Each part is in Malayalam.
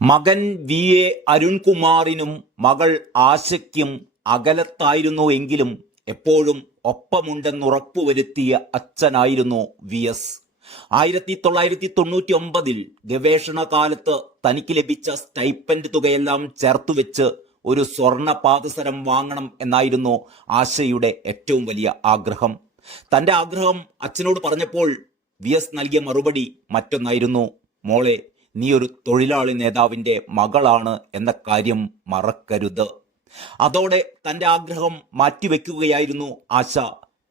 മകൻ വി എ അരുൺകുമാറിനും മകൾ ആശയ്ക്കും അകലത്തായിരുന്നു എങ്കിലും എപ്പോഴും ഒപ്പമുണ്ടെന്നുറപ്പുവരുത്തിയ അച്ഛനായിരുന്നു വി എസ്. 1999 ഗവേഷണ കാലത്ത് തനിക്ക് ലഭിച്ച സ്റ്റൈപ്പൻഡ് തുകയെല്ലാം ചേർത്തുവെച്ച് ഒരു സ്വർണ്ണ പാദസരം വാങ്ങണം എന്നായിരുന്നു ആശയുടെ ഏറ്റവും വലിയ ആഗ്രഹം. തൻ്റെ ആഗ്രഹം അച്ഛനോട് പറഞ്ഞപ്പോൾ വി എസ് നൽകിയ മറുപടി മറ്റൊന്നായിരുന്നു. മോളെ, നീ ഒരു തൊഴിലാളി നേതാവിൻ്റെ മകളാണ് എന്ന കാര്യം മറക്കരുത്. അതോടെ തൻ്റെ ആഗ്രഹം മാറ്റിവെക്കുകയായിരുന്നു ആശ.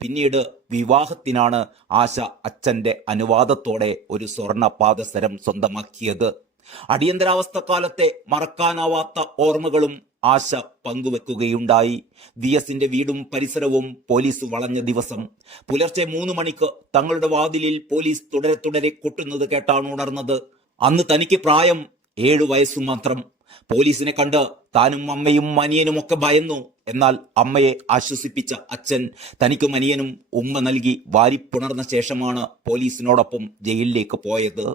പിന്നീട് വിവാഹത്തിനാണ് ആശ അച്ഛൻ്റെ അനുവാദത്തോടെ ഒരു സ്വർണ്ണ പാദസരം സ്വന്തമാക്കിയത്. അടിയന്തരാവസ്ഥക്കാലത്തെ മറക്കാനാവാത്ത ഓർമ്മകളും ആശ പങ്കുവെക്കുകയുണ്ടായി. വി എസിന്റെ വീടും പരിസരവും പോലീസ് വളഞ്ഞ ദിവസം പുലർച്ചെ 3 മണിക്ക് തങ്ങളുടെ വാതിലിൽ പോലീസ് തുടരെ കൊട്ടുന്നത് കേട്ടാണ് ഉണർന്നത്. അന്ന് തനിക്ക് പ്രായം 7 വയസ്സു മാത്രം. പോലീസിനെ കണ്ട് താനും അമ്മയും അനിയനുമൊക്കെ ഭയന്നു. എന്നാൽ അമ്മയെ ആശ്വസിപ്പിച്ച അച്ഛൻ തനിക്കും അനിയനും ഉമ്മ നൽകി വാരിപ്പുണർന്ന ശേഷമാണ് പോലീസിനോടൊപ്പം ജയിലിലേക്ക് പോയത്.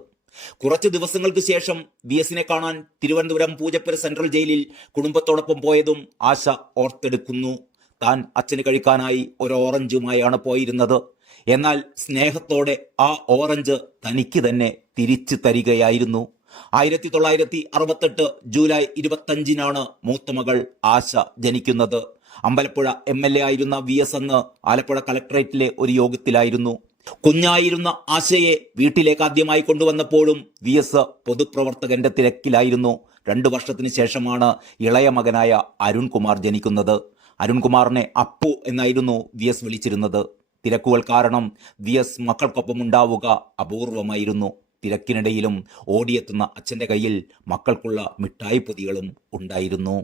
കുറച്ച് ദിവസങ്ങൾക്ക് ശേഷം വി എസിനെ കാണാൻ തിരുവനന്തപുരം പൂജപ്പുര സെൻട്രൽ ജയിലിൽ കുടുംബത്തോടൊപ്പം പോയതും ആശ ഓർത്തെടുക്കുന്നു. താൻ അച്ഛന് കഴിക്കാനായി ഒരു ഓറഞ്ചുമായാണ് പോയിരുന്നത്. എന്നാൽ സ്നേഹത്തോടെ ആ ഓറഞ്ച് തനിക്ക് തന്നെ തിരിച്ചു തരികയായിരുന്നു. 1968 ജൂലൈ 25 മൂത്തമകൾ ആശ ജനിക്കുന്നത്. അമ്പലപ്പുഴ MLA ആയിരുന്ന വി എസ് അന്ന് ആലപ്പുഴ കളക്ടറേറ്റിലെ ഒരു യോഗത്തിലായിരുന്നു. കുഞ്ഞായിരുന്ന ആശയെ വീട്ടിലേക്ക് ആദ്യമായി കൊണ്ടുവന്നപ്പോഴും വി എസ് പൊതുപ്രവർത്തകന്റെ തിരക്കിലായിരുന്നു. 2 വർഷത്തിന് ശേഷമാണ് ഇളയ മകനായ അരുൺകുമാർ ജനിക്കുന്നത്. അരുൺകുമാറിനെ അപ്പു എന്നായിരുന്നു വി എസ് വിളിച്ചിരുന്നത്. തിരക്കുകൾ കാരണം വി എസ് മക്കൾക്കൊപ്പം ഉണ്ടാവുക അപൂർവമായിരുന്നു. തിരക്കിനിടയിലും ഓടിയെത്തുന്ന അച്ഛൻ്റെ കയ്യിൽ മക്കൾക്കുള്ള മിഠായി പൊതികളും ഉണ്ടായിരുന്നു.